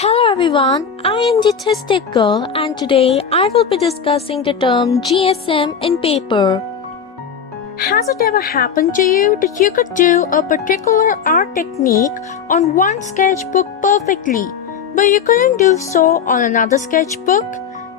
Hello everyone, I am the Autistic Girl and today I will be discussing the term GSM in paper. Has it ever happened to you that you could do a particular art technique on one sketchbook perfectly, but you couldn't do so on another sketchbook?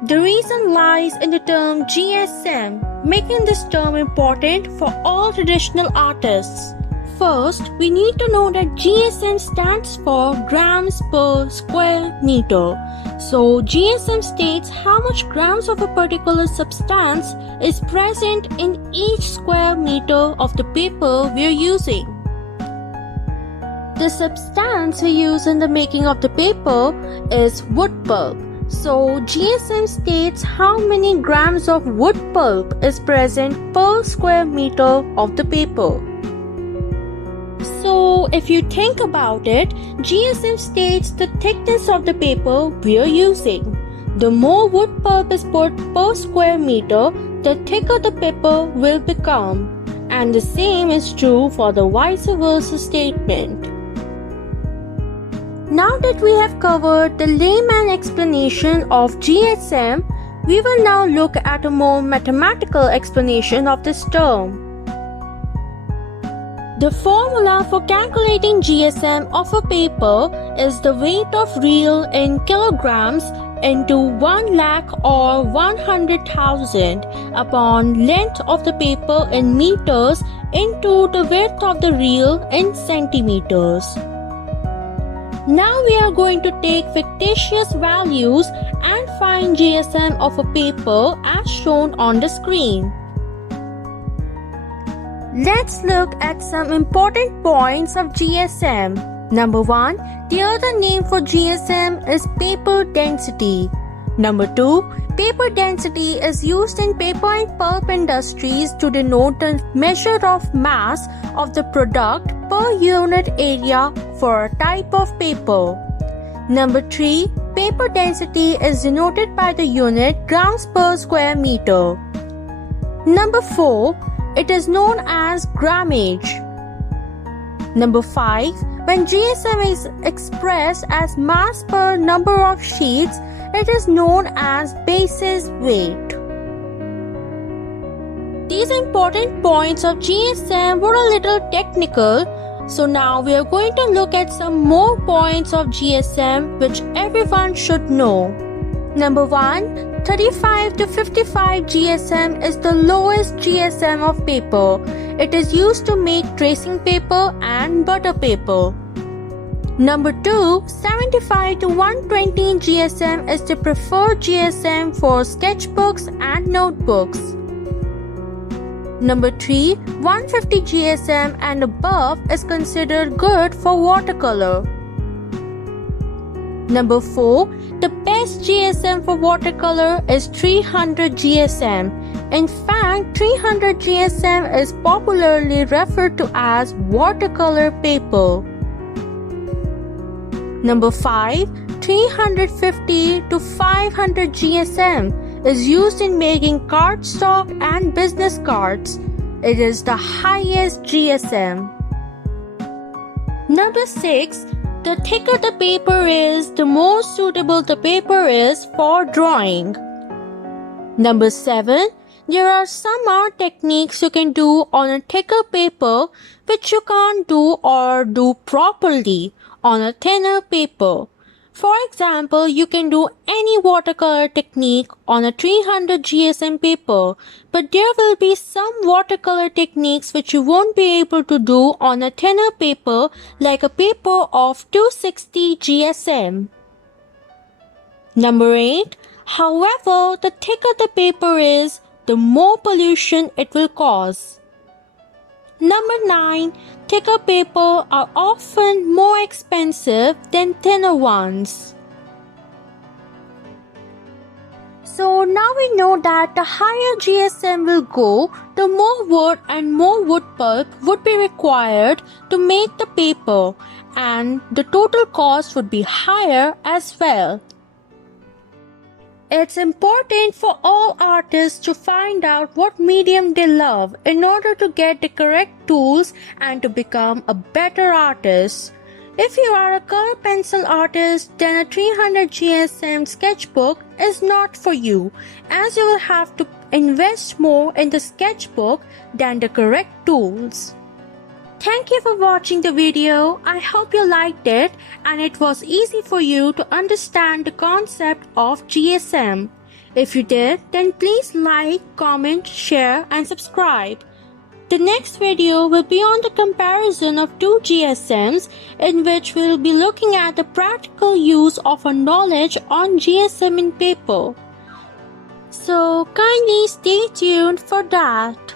The reason lies in the term GSM, making this term important for all traditional artists. First, we need to know that GSM stands for grams per square meter. So, GSM states how much grams of a particular substance is present in each square meter of the paper we are using. The substance we use in the making of the paper is wood pulp. So, GSM states how many grams of wood pulp is present per square meter of the paper. So, if you think about it, GSM states the thickness of the paper we are using. The more wood pulp is put per square meter, the thicker the paper will become. And the same is true for the vice versa statement. Now that we have covered the layman explanation of GSM, we will now look at a more mathematical explanation of this term. The formula for calculating GSM of a paper is the weight of reel in kilograms into 1 lakh or 100,000 upon length of the paper in meters into the width of the reel in centimeters. Now we are going to take fictitious values and find GSM of a paper as shown on the screen. Let's look at some important points of GSM. Number 1. The other name for GSM is paper density. Number 2. Paper density is used in paper and pulp industries to denote the measure of mass of the product per unit area for a type of paper. Number 3. Paper density is denoted by the unit grams per square meter. Number 4. It is known as grammage. Number 5. When GSM is expressed as mass per number of sheets, it is known as basis weight. These important points of GSM were a little technical, so now we are going to look at some more points of GSM which everyone should know. Number 1. 35 to 55 GSM is the lowest GSM of paper. It is used to make tracing paper and butter paper. Number 2. 75 to 120 GSM is the preferred GSM for sketchbooks and notebooks. Number 3. 150 GSM and above is considered good for watercolor. Number 4. The best GSM for watercolor is 300 GSM. In fact, 300 GSM is popularly referred to as watercolor paper. Number 5. 350 to 500 GSM is used in making cardstock and business cards. It is the highest GSM. Number 6. The thicker the paper is, the more suitable the paper is for drawing. Number 7. There are some art techniques you can do on a thicker paper which you can't do or do properly on a thinner paper. For example, you can do any watercolor technique on a 300 GSM paper, but there will be some watercolor techniques which you won't be able to do on a thinner paper like a paper of 260 GSM. Number 8. However, the thicker the paper is, the more pollution it will cause. Number 9. Thicker paper are often more expensive than thinner ones. So now we know that the higher GSM will go, the more wood and more wood pulp would be required to make the paper, and the total cost would be higher as well. It's important for all artists to find out what medium they love in order to get the correct tools and to become a better artist. If you are a color pencil artist, then a 300 GSM sketchbook is not for you, as you will have to invest more in the sketchbook than the correct tools. Thank you for watching the video. I hope you liked it and it was easy for you to understand the concept of GSM. If you did, then please like, comment, share and subscribe. The next video will be on the comparison of two GSMs, in which we will be looking at the practical use of our knowledge on GSM in paper. So kindly stay tuned for that.